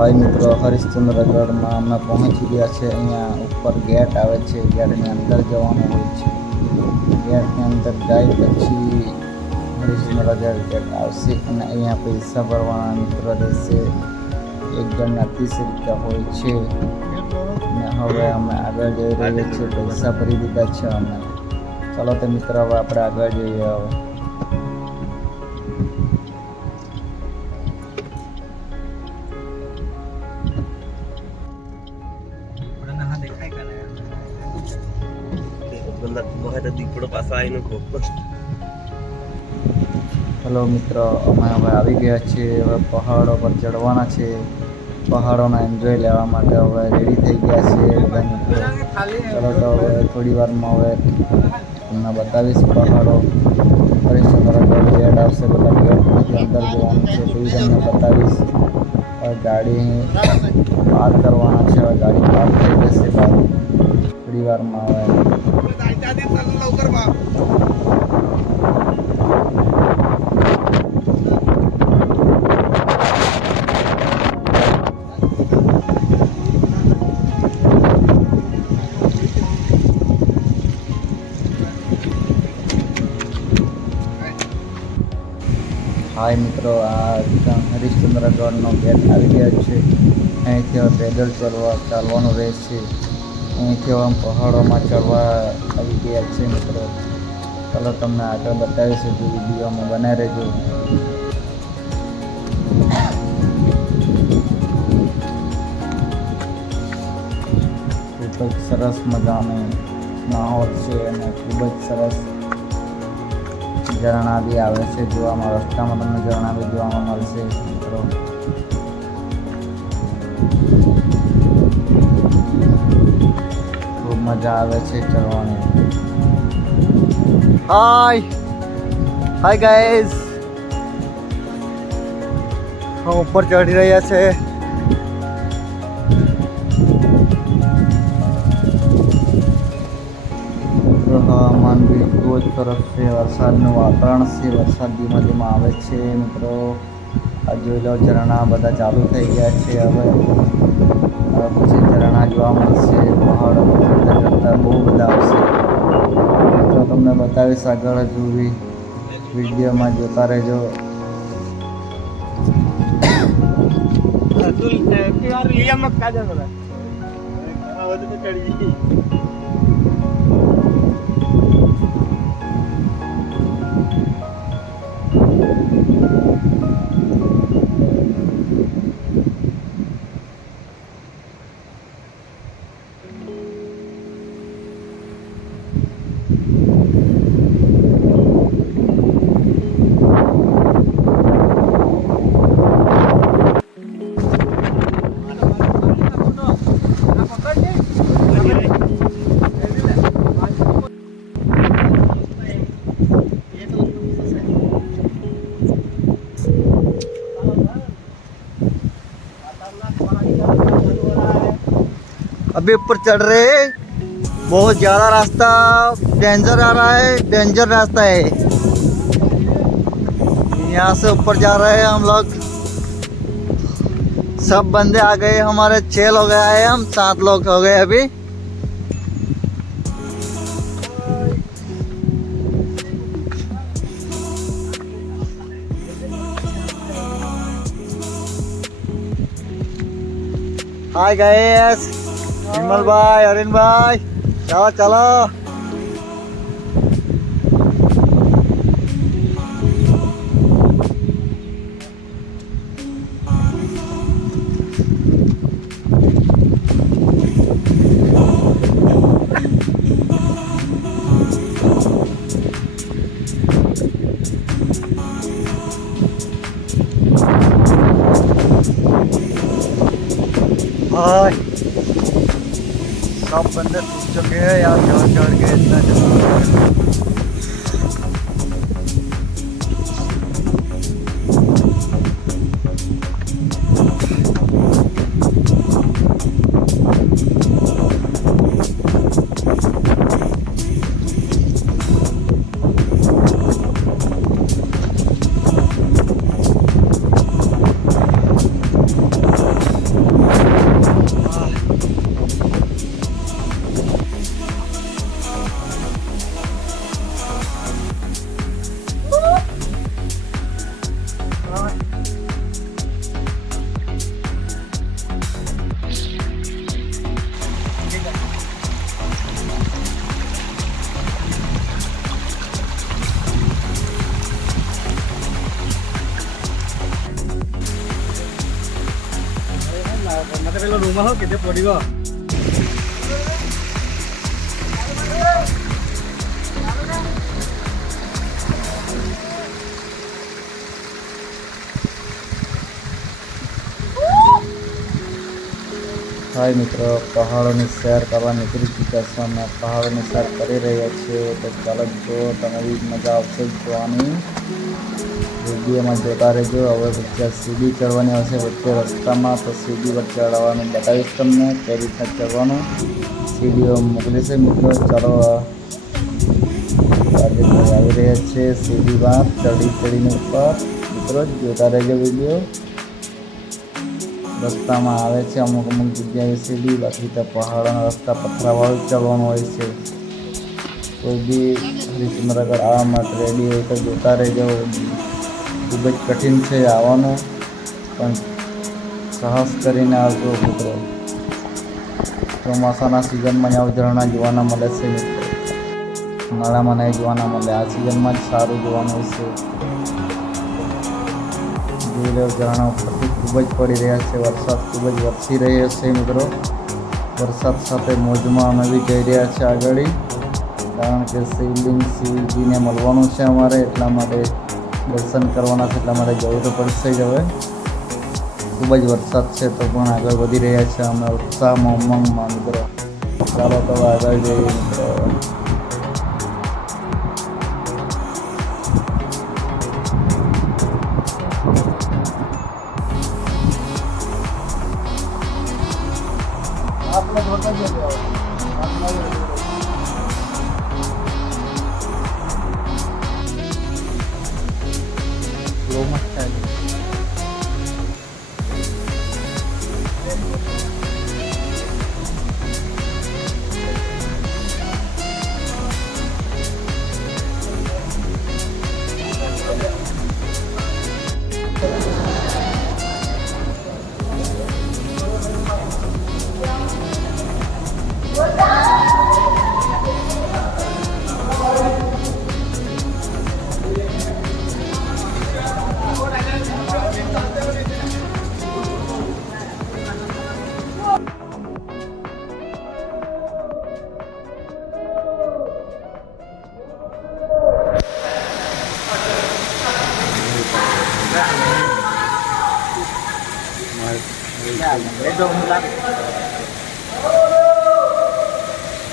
ભાઈ મિત્રો, હરિશ્ચંદ્રગઢમાં અમે પહોંચી ગયા છે. અહીંયા ઉપર ગેટ આવે છે, ગેટની અંદર જવાનું હોય છે. ગેટની અંદર જાય પછી હરિશ્ચંદ્રગઢ ગેટ આવશે અને અહીંયા પૈસા ભરવાના મિત્ર રહેશે. એક જણના 30 રૂપિયા હોય છે. અને હવે અમે આગળ જઈ રહ્યા છીએ. પૈસા ભરી દીધા છે અમે. ચાલો તો મિત્ર, હવે આપણે આગળ જઈએ. હવે હેલો મિત્રો, અમે હવે આવી ગયા છીએ. હવે પહાડો પર ચડવાના છે. પહાડોનો એન્જોય લેવા માટે હવે રેડી થઈ ગયા છીએ બધા મિત્રો. ચાલો તો હવે થોડી વારમાં હવે તમને બતાવીશ પહાડો. હરિશ્ચંદ્રગઢ ગેટ આવશે, બધા ગેટથી અંદર જવાનું છે તે તમને બતાવીશ. હવે ગાડી પાર્ક કરવાના છે. હવે ગાડી પાર્ક થઈ જશે થોડી વારમાં. હવે હાય મિત્રો, આ હરિશ્ચંદ્રગઢનો ગેટ આવી ગયા છે. અહીંથી હવે પેદલ ચાલવાનું રહેશે. અહીંથી હવે પહાડોમાં ચડવા આવી ગયા છે મિત્રો. ચાલો તમને આગળ બતાવીશું, જો વિડીયોમાં બનાવી રહેજો. ખૂબ જ સરસ મજાનું માહોલ છે અને ખૂબ જ સરસ ઝરણા બી આવે છે જોવામાં. રસ્તામાં તમને ઝરણા બી જોવામાં મળશે મિત્રો. ખૂબ મજા આવે છે ચડવાની. હાય ગાઈઝ, हम ऊपर चढ़ी રહ્યા છે. હવામાન બી બહુ જ સરસ છે. વરસાદનું વાતાવરણ છે. વરસાદ ધીમા ધીમા આવે છે મિત્રો. આ જોઈ લો, ઝરણા બધા ચાલુ થઈ ગયા છે. હવે પછી ઝરણા જોવા મળશે. પહાડો ચડતા ચડતા બહુ બધા આવશે મિત્રો. તમને બતાવીશ આગળ. હજુ બી વિડીયોમાં જોતા રહેજો. अभी ऊपर चढ़ रहे हैं. बहुत ज़्यादा रास्ता डेंजर आ रहा है. डेंजर रास्ता है. यहाँ से ऊपर जा रहे हैं हम लोग. सब बंदे आ गए. हमारे 6 लोग आए. हम 7 लोग हो गए अभी. हाय गाइस, विमल भाई, अरिन भाई, चलो चलो. हाय सब बंदे टूट चुके हैं यार, चढ़ चढ़ के इतना चढ़ा। mate pelo rumah ho kete podibo हाय मित्रों, पहाड़ों सैर करवा निकली चुका છે અમે પહાડોની સैर કરી રહ્યા છીએ તો ચાલો જો તમે બી મજા આવશે જોવાની વિડીયોમાં જોતા રહેજો। હવે વચ્ચે સીડી ચડવાની હશે વચ્ચે રસ્તામાં, તો સીડી પર ચડવાનું બતાવીશ તમને કઈ રીતના ચડવાનું સીડીઓ મોકલી છે મિત્રો। ચાલો આવી રહ્યા છે સીડીમાં ચડીને ઉપર મિત્રો જોતા રહેજો વિડીયો। રસ્તામાં આવે છે અમુક જગ્યાએ સીડી, બાકી તો પહાડોના રસ્તા પથરાવાળું ચડવાનું હોય છે। કોઈ બી હરિશ્ચંદ્રગઢ આવવા માટે રેડી હોય તો જોતા રહેજો। ખૂબ જ કઠિન છે આવવાનું, પણ સાહસ કરીને આવજો મિત્રો। ચોમાસાના સિઝનમાં આવું ઝરણા જોવાના મળે છે મિત્રો, ઉનાળામાં નહીં જોવાના મળે, આ સિઝનમાં જ સારું જોવાનું હોય છે। ઝરણા ઉપરથી ખૂબ જ પડી રહ્યા છે, વરસાદ ખૂબ જ વરસી રહ્યો છે મિત્રો। વરસાદ સાથે મોજમાં અમે બી જઈ રહ્યા છે આગળ, કારણ કે શિવજીને મળવાનું છે અમારે, એટલા માટે દર્શન કરવાના છે, એટલા માટે જવું તો પડશે જ। હવે ખૂબ જ વરસાદ છે તો પણ આગળ વધી રહ્યા છે અમે ઉત્સાહમાં ઉમંગમાં મિત્રો। ચાલો તો આગળ જઈએ મિત્રો। आपने धोखा दिया लो मत चाहिए।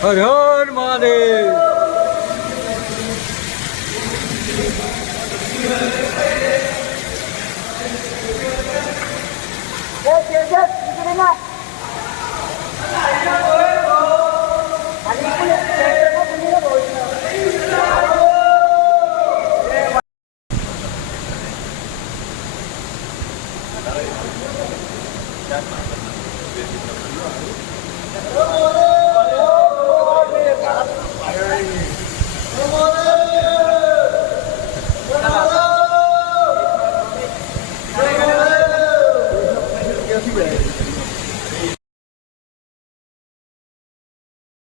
हर हर महादेव। Yes, yes, yes.